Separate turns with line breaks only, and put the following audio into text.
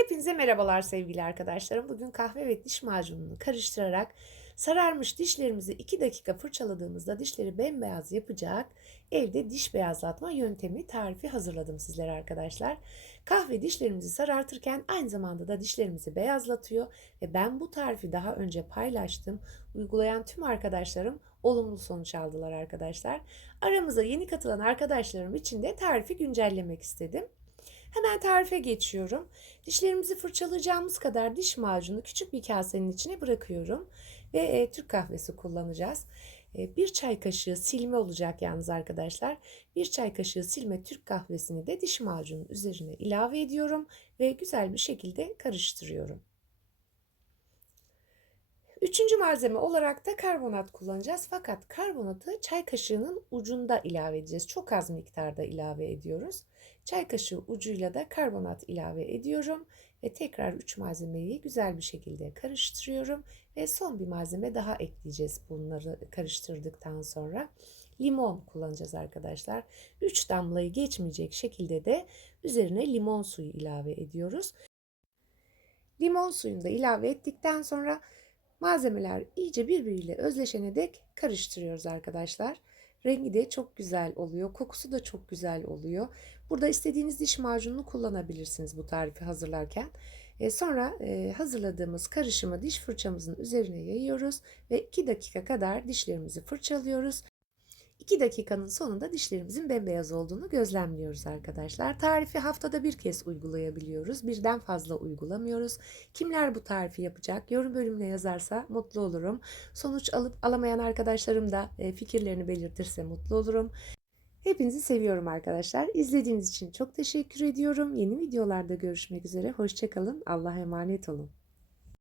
Hepinize merhabalar sevgili arkadaşlarım. Bugün kahve ve diş macununu karıştırarak sararmış dişlerimizi 2 dakika fırçaladığımızda dişleri bembeyaz yapacak evde diş beyazlatma yöntemi tarifi hazırladım sizlere arkadaşlar. Kahve dişlerimizi sarartırken aynı zamanda da dişlerimizi beyazlatıyor ve ben bu tarifi daha önce paylaştım. Uygulayan tüm arkadaşlarım olumlu sonuç aldılar arkadaşlar. Aramıza yeni katılan arkadaşlarım için de tarifi güncellemek istedim. Hemen tarife geçiyorum. Dişlerimizi fırçalayacağımız kadar diş macunu küçük bir kasenin içine bırakıyorum. Ve e, Türk kahvesi kullanacağız. E, bir çay kaşığı silme olacak yalnız arkadaşlar. Bir çay kaşığı silme Türk kahvesini de diş macunun üzerine ilave ediyorum. Ve güzel bir şekilde karıştırıyorum. Üçüncü malzeme olarak da karbonat kullanacağız. Fakat karbonatı çay kaşığının ucunda ilave edeceğiz. Çok az miktarda ilave ediyoruz. Çay kaşığı ucuyla da karbonat ilave ediyorum. Ve tekrar 3 malzemeyi güzel bir şekilde karıştırıyorum. Ve son bir malzeme daha ekleyeceğiz bunları karıştırdıktan sonra. Limon kullanacağız arkadaşlar. 3 damlayı geçmeyecek şekilde de üzerine limon suyu ilave ediyoruz. Limon suyunu da ilave ettikten sonra Malzemeler iyice birbiriyle özleşene dek karıştırıyoruz arkadaşlar. Rengi de çok güzel oluyor. Kokusu da çok güzel oluyor. Burada istediğiniz diş macununu kullanabilirsiniz bu tarifi hazırlarken. E sonra e, hazırladığımız karışımı diş fırçamızın üzerine yayıyoruz ve 2 dakika kadar dişlerimizi fırçalıyoruz. 2 dakikanın sonunda dişlerimizin bembeyaz olduğunu gözlemliyoruz arkadaşlar. Tarifi haftada bir kez uygulayabiliyoruz. Birden fazla uygulamıyoruz. Kimler bu tarifi yapacak? Yorum bölümüne yazarsa mutlu olurum. Sonuç alıp alamayan arkadaşlarım da e, fikirlerini belirtirse mutlu olurum. Hepinizi seviyorum arkadaşlar. İzlediğiniz için çok teşekkür ediyorum. Yeni videolarda görüşmek üzere. Hoşçakalın. Allah'a emanet olun.